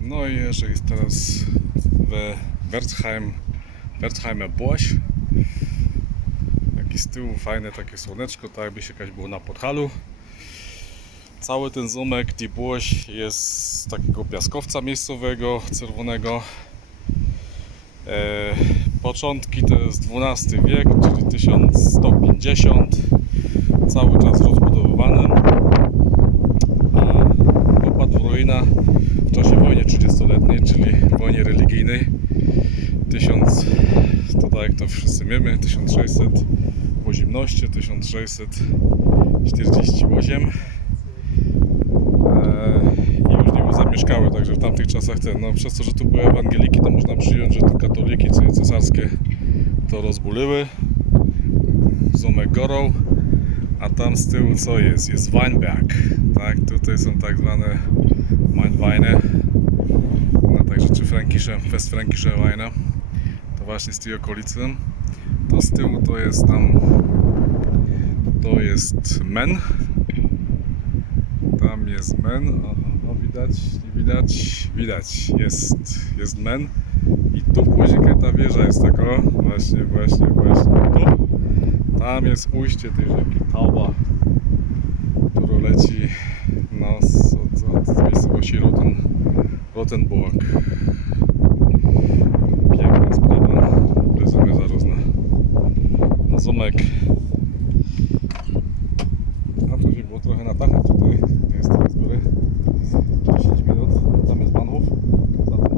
No i jeszcze jest teraz w Wertheimer Borch. Taki z tyłu fajne takie słoneczko, tak jakby się jakaś było na Podhalu. Cały ten zamek, die Burg, jest z takiego piaskowca miejscowego, czerwonego. Początki to jest XII wiek, czyli 1150. Cały czas rozbudowywany. A popadł w ruinę w czasie wojny 30-letniej, czyli wojny religijnej. To tak jak to wszyscy wiemy, 1618, 1648. I już nie były zamieszkałe, także w tamtych czasach no przez to, że tu były ewangeliki, to można przyjąć, że to katoliki, czyli cesarskie, to rozbuliły. Zamek gorął, a tam z tyłu co jest? Jest Weinberg, tak? Tutaj są tak zwane Weine, no także czy westfränkische Weine, to właśnie z tej okolicy. To z tyłu to jest Men. Tam jest Men, o widać, nie widać, widać, jest Men. I tu później ta wieża jest taka, właśnie tu. Tam jest ujście tej rzeki Tauba, która leci z miejscowości Rottenburg. Piękna sprawa, leżymy zaraz na zamek. A tu się było trochę na dachach, tutaj jest teraz z góry 10 minut, tam jest Bahnhof, za tą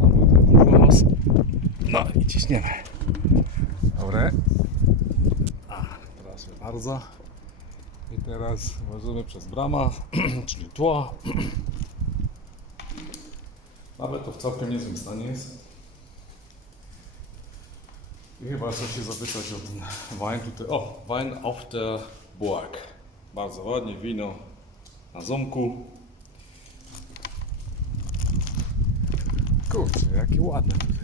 tam był ten Kulturhaus. No i ciśniemy. Dobre. Proszę bardzo. I teraz wchodzimy przez bramę, czyli tło. Nawet to w całkiem niezłym stanie jest. I chyba chcę się zapytać o ten Wein tutaj. O, Wein auf der Burg. Bardzo ładnie, wino na zamku. Kurczę, jakie ładne tutaj.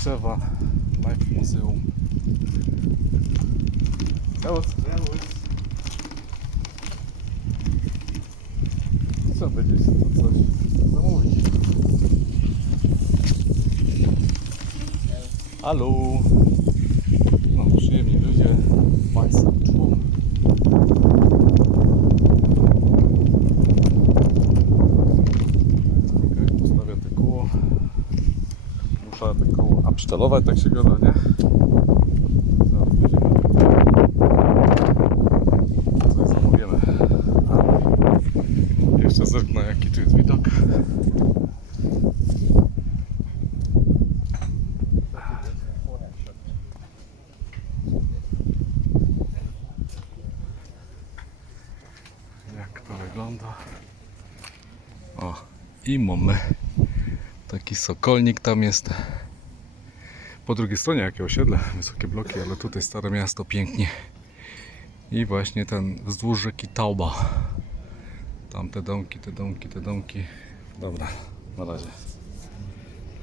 Drzewa, Life Museum. Servus. Co będziesz tu coś zamówić? Halo. No, przyjemni ludzie. Państwo czują. Jak postawię te koło. Muszę te koło absztelować, tak się gada, nie? Zaraz będziemy tutaj coś zamówimy. A jeszcze zerknę, jaki tu jest widok. Jak to wygląda? O, i mamy taki sokolnik tam jest. Po drugiej stronie jakie osiedle, wysokie bloki, ale tutaj stare miasto pięknie. I właśnie ten wzdłuż rzeki Tauba. Tam te domki. Dobra, na razie.